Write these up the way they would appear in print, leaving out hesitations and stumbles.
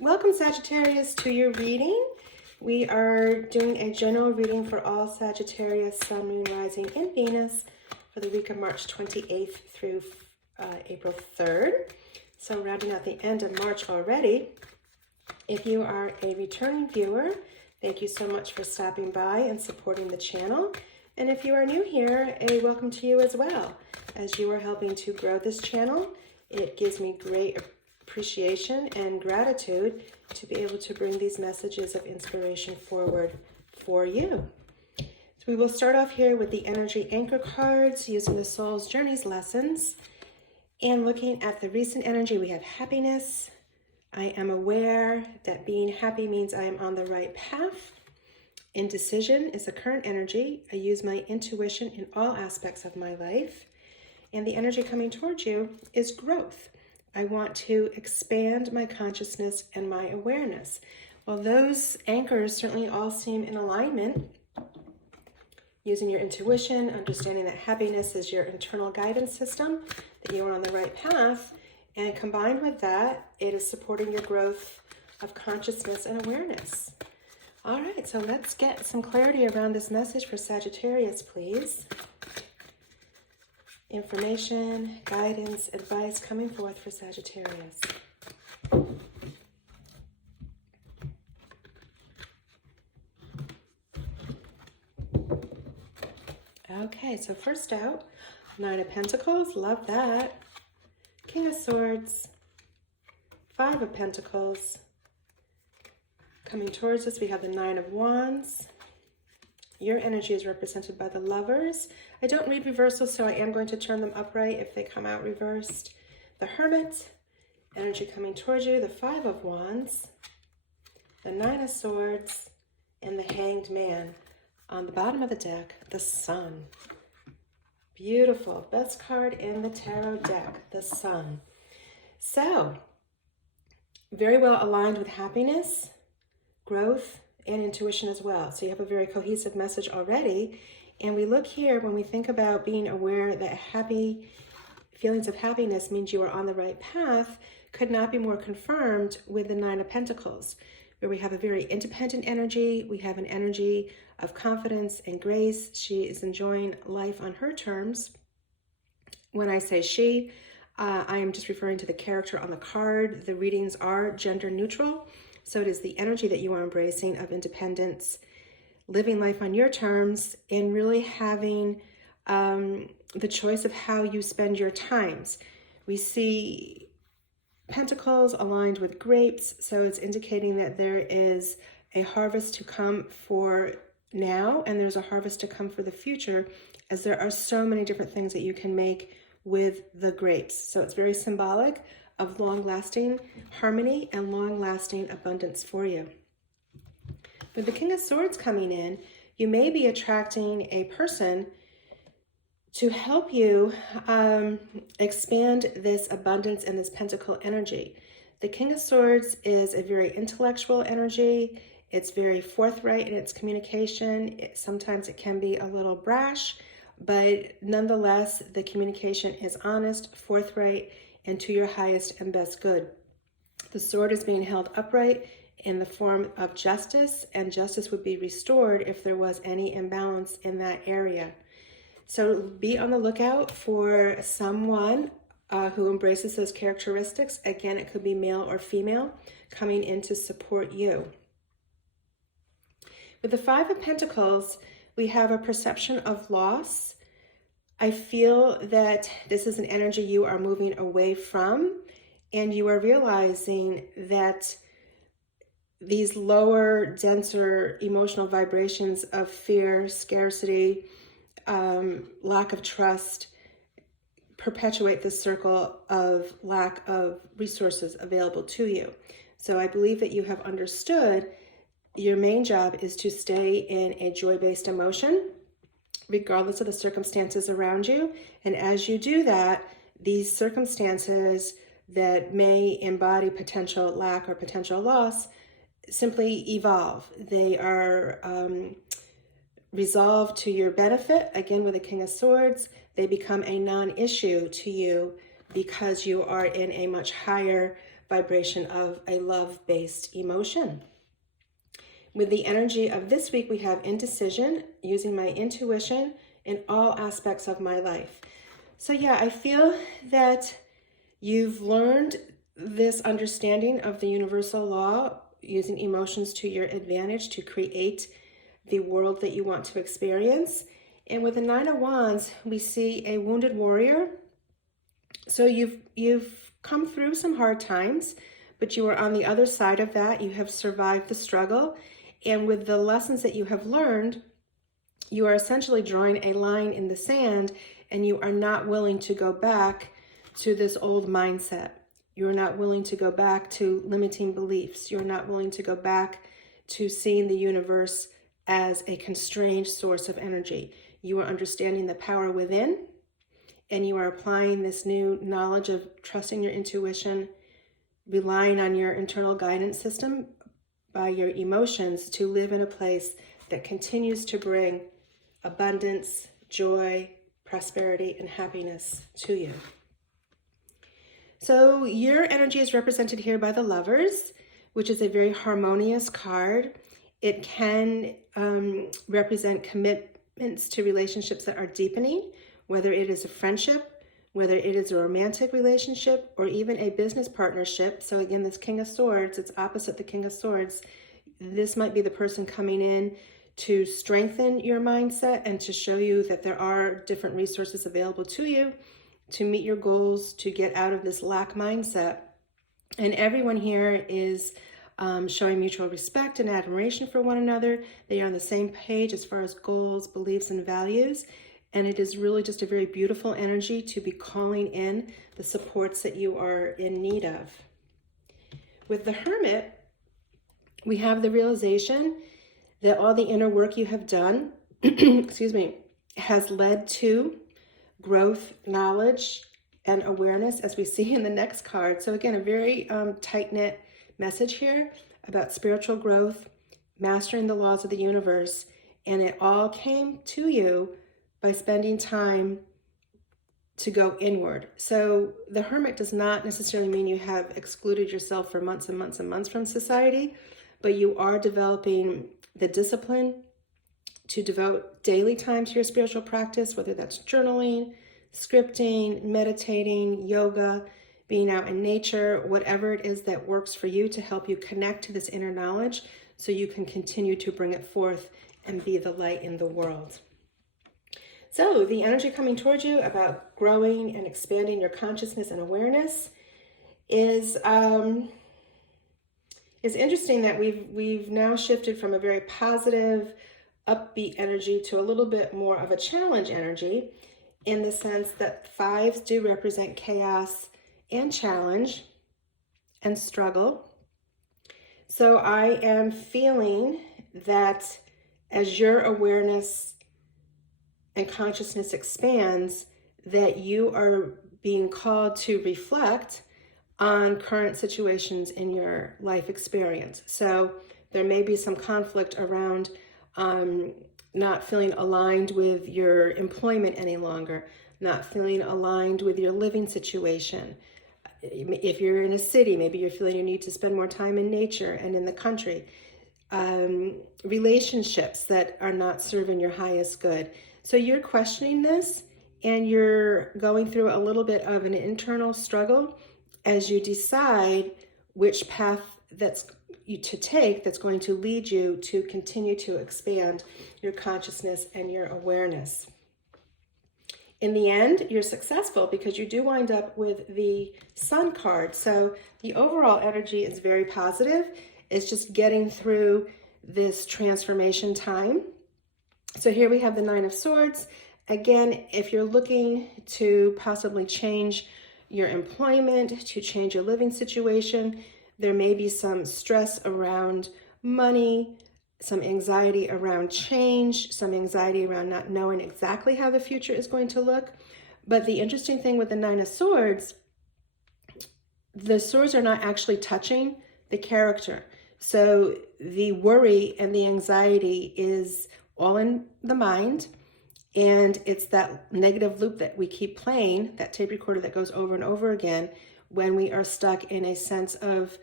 Welcome, Sagittarius, to your reading. We are doing a general reading for all Sagittarius, Sun, Moon, Rising, and Venus for the week of March 28th through April 3rd. So rounding out the end of March already. If you are a returning viewer, thank you so much for stopping by and supporting the channel. And if you are new here, a welcome to you as well. As you are helping to grow this channel, it gives me great appreciation and gratitude to be able to bring these messages of inspiration forward for you. So we will start off here with the energy anchor cards using the Soul's Journeys lessons. And looking at the recent energy, we have happiness. I am aware that being happy means I am on the right path. Indecision is the current energy. I use my intuition in all aspects of my life. And the energy coming towards you is growth. I want to expand my consciousness and my awareness. Well, those anchors certainly all seem in alignment. Using your intuition, understanding that happiness is your internal guidance system, that you are on the right path, and combined with that, it is supporting your growth of consciousness and awareness. All right, so let's get some clarity around this message for Sagittarius, please. Information, guidance, advice coming forth for Sagittarius. Okay, so first out, Nine of Pentacles, love that. King of Swords, Five of Pentacles. Coming towards us, we have the Nine of Wands. Your energy is represented by the Lovers. I don't read reversals, so I am going to turn them upright if they come out reversed. The Hermit, energy coming towards you. The Five of Wands, the Nine of Swords, and the Hanged Man. On the bottom of the deck, the Sun. Beautiful. Best card in the tarot deck, the Sun. So, very well aligned with happiness, growth, and intuition as well. So you have a very cohesive message already. And we look here when we think about being aware that happy feelings of happiness means you are on the right path, could not be more confirmed with the Nine of Pentacles, where we have a very independent energy. We have an energy of confidence and grace. She is enjoying life on her terms. When I say she, I am just referring to the character on the card. The readings are gender neutral. So it is the energy that you are embracing of independence, living life on your terms, and really having the choice of how you spend your times. We see Pentacles aligned with grapes, so it's indicating that there is a harvest to come for now, and there's a harvest to come for the future, as there are so many different things that you can make with the grapes. So it's very symbolic of long-lasting harmony and long-lasting abundance for you. With the King of Swords coming in, you may be attracting a person to help you expand this abundance and this pentacle energy. The King of Swords is a very intellectual energy. It's very forthright in its communication. Sometimes it can be a little brash, but nonetheless, the communication is honest, forthright, and to your highest and best good. The sword is being held upright in the form of justice, and justice would be restored if there was any imbalance in that area. So be on the lookout for someone who embraces those characteristics. Again, it could be male or female coming in to support you. With the Five of Pentacles, we have a perception of loss. I feel that this is an energy you are moving away from, and you are realizing that these lower, denser emotional vibrations of fear, scarcity, lack of trust perpetuate this circle of lack of resources available to you. So I believe that you have understood your main job is to stay in a joy-based emotion, regardless of the circumstances around you. And as you do that, these circumstances that may embody potential lack or potential loss simply evolve. They are resolved to your benefit. Again, with the King of Swords, they become a non-issue to you because you are in a much higher vibration of a love-based emotion. With the energy of this week, we have indecision, using my intuition in all aspects of my life. So yeah, I feel that you've learned this understanding of the universal law, using emotions to your advantage to create the world that you want to experience. And with the Nine of Wands, we see a wounded warrior. So you've come through some hard times, but you are on the other side of that. You have survived the struggle. And with the lessons that you have learned, you are essentially drawing a line in the sand, and you are not willing to go back to this old mindset. You're not willing to go back to limiting beliefs. You're not willing to go back to seeing the universe as a constrained source of energy. You are understanding the power within, and you are applying this new knowledge of trusting your intuition, relying on your internal guidance system by your emotions to live in a place that continues to bring abundance, joy, prosperity, and happiness to you. So your energy is represented here by the Lovers, which is a very harmonious card. It can represent commitments to relationships that are deepening, whether it is a friendship, whether it is a romantic relationship, or even a business partnership. So again, this King of Swords, it's opposite the King of Swords. This might be the person coming in to strengthen your mindset and to show you that there are different resources available to you to meet your goals, to get out of this lack mindset. And everyone here is showing mutual respect and admiration for one another. They are on the same page as far as goals, beliefs, and values. And it is really just a very beautiful energy to be calling in the supports that you are in need of. With the Hermit, we have the realization that all the inner work you have done, excuse me, has led to growth, knowledge, and awareness, as we see in the next card. So again, a very tight-knit message here about spiritual growth, mastering the laws of the universe, and it all came to you by spending time to go inward. So the Hermit does not necessarily mean you have excluded yourself for months and months and months from society, but you are developing the discipline to devote daily time to your spiritual practice, whether that's journaling, scripting, meditating, yoga, being out in nature, whatever it is that works for you to help you connect to this inner knowledge so you can continue to bring it forth and be the light in the world. So the energy coming towards you about growing and expanding your consciousness and awareness is interesting that we've now shifted from a very positive, upbeat energy to a little bit more of a challenge energy, in the sense that fives do represent chaos and challenge and struggle. So I am feeling that as your awareness and consciousness expands, that you are being called to reflect on current situations in your life experience. So there may be some conflict around not feeling aligned with your employment any longer, not feeling aligned with your living situation. If you're in a city, maybe you're feeling you need to spend more time in nature and in the country. Relationships that are not serving your highest good. So you're questioning this, and you're going through a little bit of an internal struggle as you decide which path to take that's going to lead you to continue to expand your consciousness and your awareness. In the end, you're successful because you do wind up with the Sun card. So the overall energy is very positive. It's just getting through this transformation time. So here we have the Nine of Swords. Again, if you're looking to possibly change your employment, to change your living situation, there may be some stress around money, some anxiety around change, some anxiety around not knowing exactly how the future is going to look. But the interesting thing with the Nine of Swords, the swords are not actually touching the character. So the worry and the anxiety is all in the mind, and it's that negative loop that we keep playing, that tape recorder that goes over and over again, when we are stuck in a sense of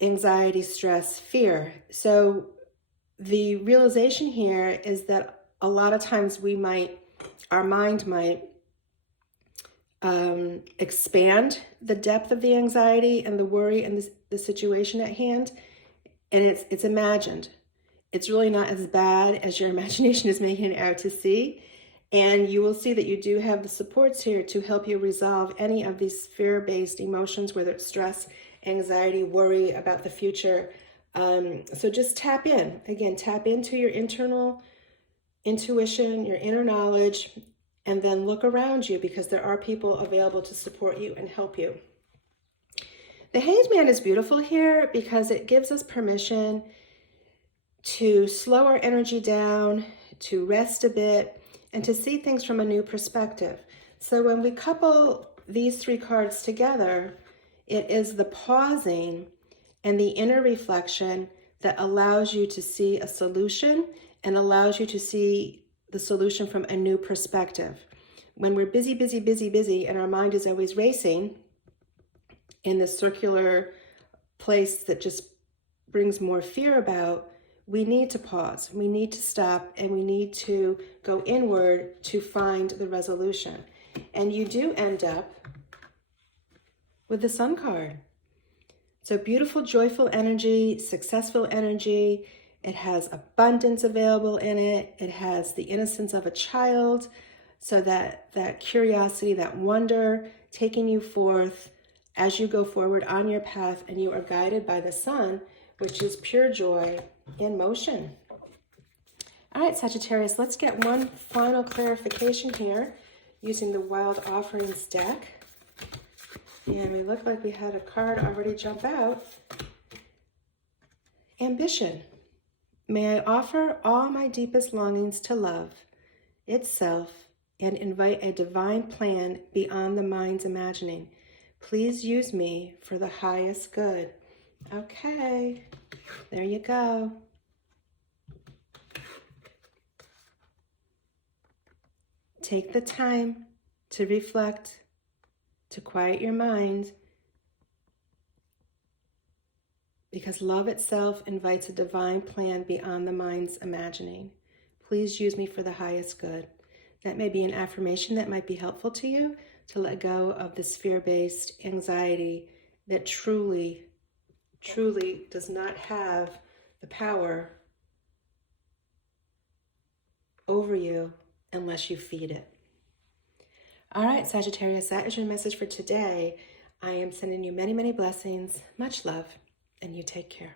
anxiety, stress, fear. So the realization here is that a lot of times our mind might expand the depth of the anxiety and the worry and the situation at hand, and it's imagined. It's really not as bad as your imagination is making it out to see. And you will see that you do have the supports here to help you resolve any of these fear-based emotions, whether it's stress, anxiety, worry about the future. So just tap in. Again, tap into your internal intuition, your inner knowledge, and then look around you, because there are people available to support you and help you. The Hanged Man is beautiful here because it gives us permission to slow our energy down, to rest a bit, and to see things from a new perspective. So when we couple these three cards together, it is the pausing and the inner reflection that allows you to see a solution and allows you to see the solution from a new perspective. When we're busy, busy, busy, busy, and our mind is always racing in this circular place that just brings more fear about, we need to pause, we need to stop, and we need to go inward to find the resolution. And you do end up with the Sun card. So beautiful, joyful energy, successful energy. It has abundance available in it. It has the innocence of a child. So that curiosity, that wonder, taking you forth as you go forward on your path, and you are guided by the sun, which is pure joy in motion. All right, Sagittarius, let's get one final clarification here using the Wild Offerings deck. And we look like we had a card already jump out. Ambition. May I offer all my deepest longings to love itself and invite a divine plan beyond the mind's imagining. Please use me for the highest good. Okay, there you go. Take the time to reflect, to quiet your mind, because love itself invites a divine plan beyond the mind's imagining. Please use me for the highest good. That may be an affirmation that might be helpful to you to let go of this fear-based anxiety that truly, truly does not have the power over you unless you feed it. All right, Sagittarius, that is your message for today. I am sending you many, many blessings, much love, and you take care.